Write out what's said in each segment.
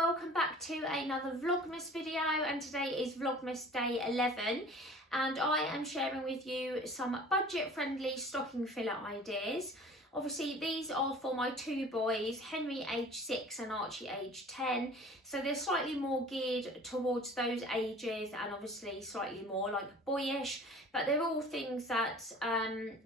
welcome back to another Vlogmas video, and today is Vlogmas day 11 and I am sharing with you some budget friendly stocking filler ideas. Obviously these are for my two boys, Henry age 6 and Archie age 10, so they're slightly more geared towards those ages and obviously slightly more like boyish, but they're all things that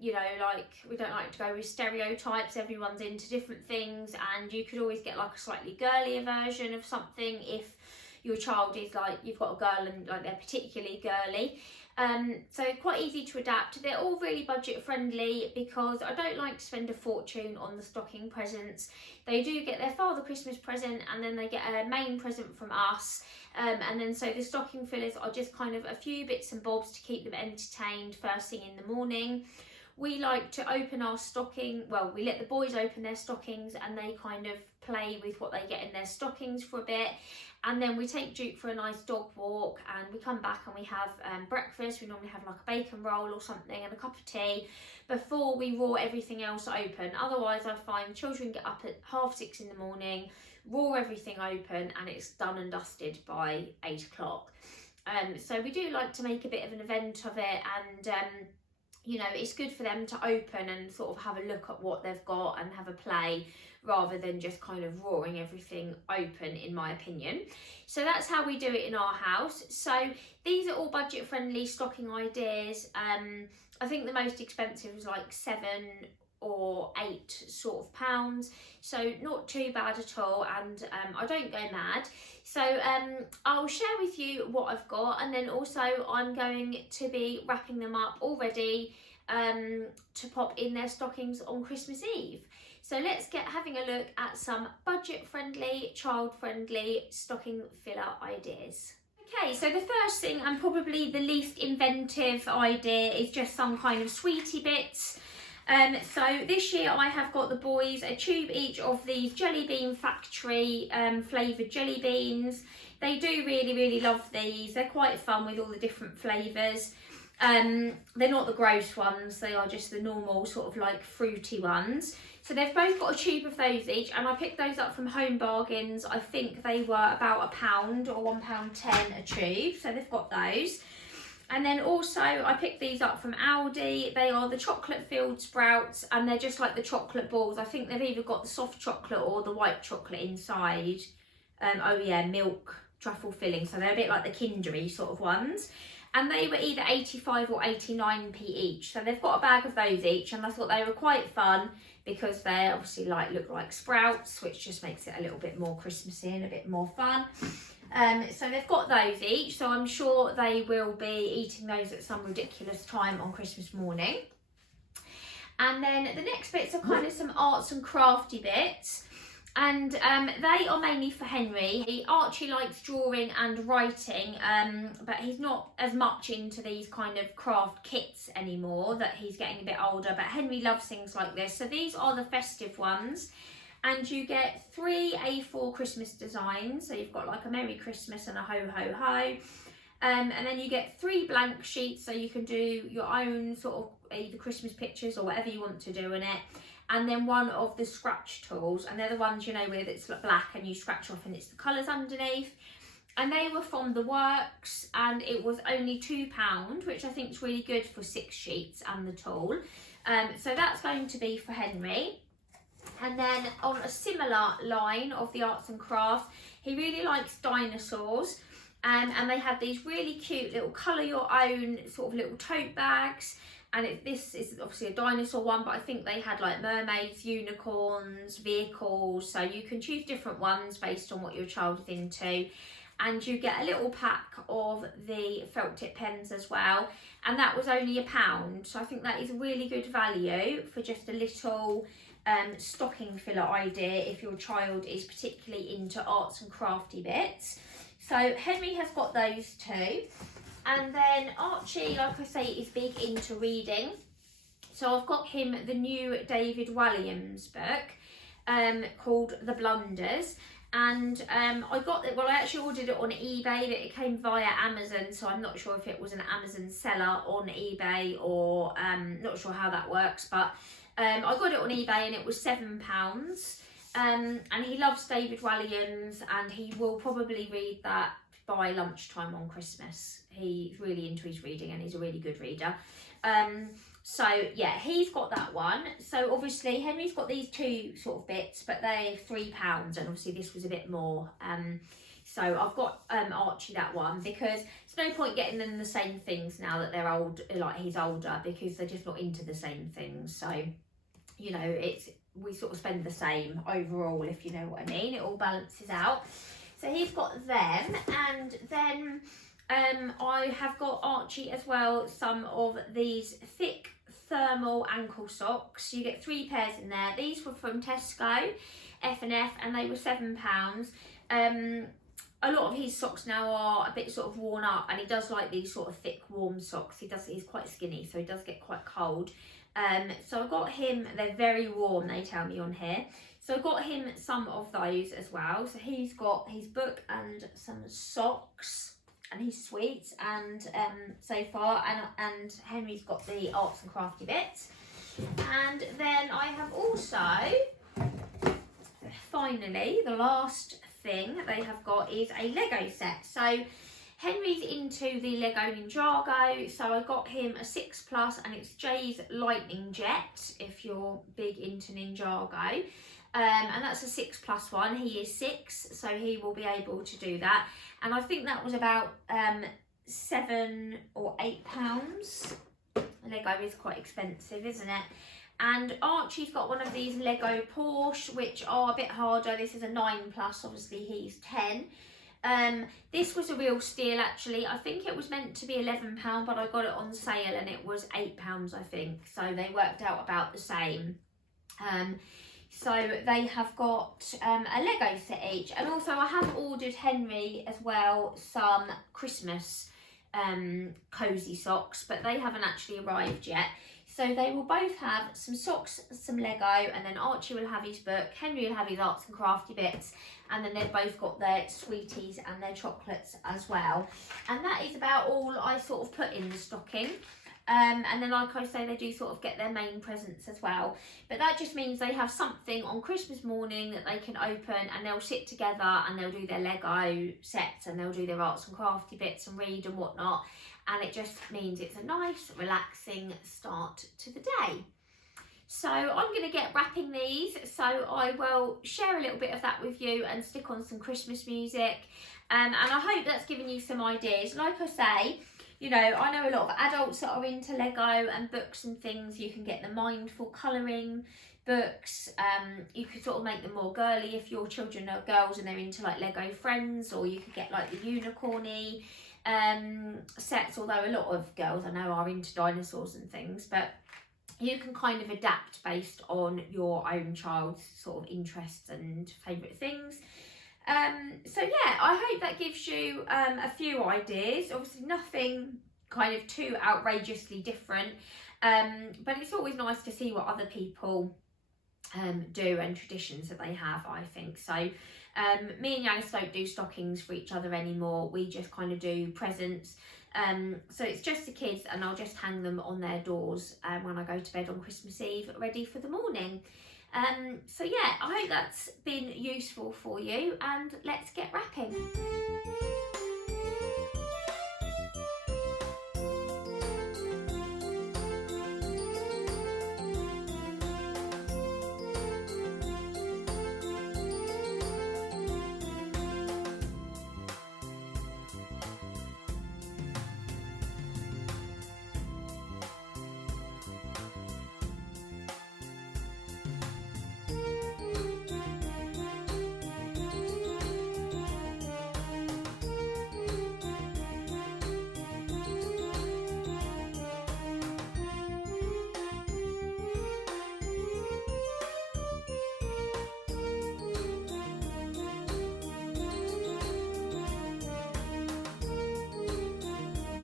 you know, like, we don't like to go with stereotypes. Everyone's into different things, and you could always get like a slightly girlier version of something if your child is like, you've got a girl and like they're particularly girly. So quite easy to adapt. They're all really budget friendly because I don't like to spend a fortune on the stocking presents. They do get their father Christmas present, and then they get a main present from us, and then so the stocking fillers are just kind of a few bits and bobs to keep them entertained first thing in the morning. We like to open our stocking, well, we let the boys open their stockings and they kind of play with what they get in their stockings for a bit, and then we take Duke for a nice dog walk and we come back and we have breakfast. We normally have like a bacon roll or something and a cup of tea before we raw everything else open. Otherwise I find children get up at 6:30 in the morning, raw everything open, and it's done and dusted by 8 o'clock. So we do like to make a bit of an event of it, and you know, it's good for them to open and sort of have a look at what they've got and have a play, rather than just kind of rawing everything open, in my opinion. So that's how we do it in our house. So these are all budget friendly stocking ideas. I think the most expensive was like £7 or £8 sort of pounds, so not too bad at all, and I don't go mad. So I'll share with you what I've got, and then also I'm going to be wrapping them up already to pop in their stockings on Christmas Eve. So let's get having a look at some budget friendly, child friendly stocking filler ideas. Okay, so the first thing, and probably the least inventive idea, is just some kind of sweetie bits. So this year I have got the boys a tube each of these Jelly Bean Factory flavoured jelly beans. They do really love these. They're quite fun with all the different flavours. They're not the gross ones, they are just the normal sort of like fruity ones. So they've both got a tube of those each, and I picked those up from Home Bargains. I think they were about £1 or £1.10 a tube, so they've got those. And then also I picked these up from Aldi. They are the chocolate filled sprouts, and they're just like the chocolate balls. I think they've either got the soft chocolate or the white chocolate inside. Oh yeah, milk truffle filling, so they're a bit like the Kindery sort of ones. And they were either 85 or 89p each. So they've got a bag of those each, and I thought they were quite fun because they obviously like look like sprouts, which just makes it a little bit more Christmassy and a bit more fun. So they've got those each, so I'm sure they will be eating those at some ridiculous time on Christmas morning. And then the next bits are kind of some arts and crafty bits, and they are mainly for Henry. Archie likes drawing and writing, but he's not as much into these kind of craft kits anymore, that he's getting a bit older, but Henry loves things like this. So these are the festive ones, and you get 3 A4 Christmas designs. So you've got like a Merry Christmas and a Ho Ho Ho. And then you get 3 blank sheets, so you can do your own sort of either Christmas pictures or whatever you want to do in it. And then 1 of the scratch tools, and they're the ones, you know, where it's black and you scratch off and it's the colours underneath. And they were from The Works, and it was only £2, which I think is really good for 6 sheets and the tool. So that's going to be for Henry. And then on a similar line of the arts and crafts, he really likes dinosaurs, and they have these really cute little colour your own sort of little tote bags. And this is obviously a dinosaur one, but I think they had like mermaids, unicorns, vehicles, so you can choose different ones based on what your child is into. And you get a little pack of the felt tip pens as well, and that was only £1, so I think that is really good value for just a little stocking filler idea if your child is particularly into arts and crafty bits. So Henry has got those too. And then Archie, like I say, is big into reading. So I've got him the new David Walliams book called The Blunders. And I got it, well, I actually ordered it on eBay, but it came via Amazon. So I'm not sure if it was an Amazon seller on eBay or not sure how that works. But I got it on eBay and it was £7. And he loves David Walliams, and he will probably read that by lunchtime on Christmas. He's really into his reading, and he's a really good reader. So yeah, he's got that one. So obviously Henry's got these two sort of bits, but they're £3, and obviously this was a bit more. So I've got Archie that one, because there's no point getting them the same things now that they're old, like he's older, because they're just not into the same things. So, you know, we sort of spend the same overall, if you know what I mean. It all balances out. So he's got them, and then I have got Archie as well some of these thick thermal ankle socks. You get 3 pairs in there. These were from Tesco, F&F, and they were £7. A lot of his socks now are a bit sort of worn up, and he does like these sort of thick warm socks. He's quite skinny, so he does get quite cold. So I got him, they're very warm, they tell me on here. So I got him some of those as well. So he's got his book and some socks and his sweets, and so far, and Henry's got the arts and crafty bits. And then I have also, finally, the last thing they have got is a Lego set. So Henry's into the Lego Ninjago, so I got him a 6+, and it's Jay's Lightning Jet, if you're big into Ninjago. And that's a 6+ one. He is 6, so he will be able to do that. And I think that was about £7 or £8. Lego is quite expensive, isn't it? And Archie's got one of these Lego Porsche, which are a bit harder. This is a 9+, obviously he's 10. This was a real steal, actually. I think it was meant to be £11, but I got it on sale and it was £8, I think. So they worked out about the same. So they have got a Lego set each. And also I have ordered Henry as well some Christmas cosy socks, but they haven't actually arrived yet. So they will both have some socks, some Lego, and then Archie will have his book, Henry will have his arts and crafty bits, and then they've both got their sweeties and their chocolates as well. And that is about all I sort of put in the stocking. And then, like I say, they do sort of get their main presents as well. But that just means they have something on Christmas morning that they can open, and they'll sit together and they'll do their Lego sets, and they'll do their arts and crafty bits and read and whatnot. And it just means it's a nice, relaxing start to the day. So I'm going to get wrapping these, so I will share a little bit of that with you and stick on some Christmas music. And I hope that's given you some ideas. Like I say, you know, I know a lot of adults that are into Lego and books and things. You can get the mindful colouring books. You could sort of make them more girly if your children are girls and they're into like Lego Friends, or you could get like the unicorny sets, although a lot of girls I know are into dinosaurs and things, but you can kind of adapt based on your own child's sort of interests and favourite things. So yeah, I hope that gives you a few ideas. Obviously nothing kind of too outrageously different, but it's always nice to see what other people do and traditions that they have, I think. So me and Yanis don't do stockings for each other anymore. We just kind of do presents. So it's just the kids, and I'll just hang them on their doors when I go to bed on Christmas Eve, ready for the morning. So yeah, I hope that's been useful for you, and let's get wrapping.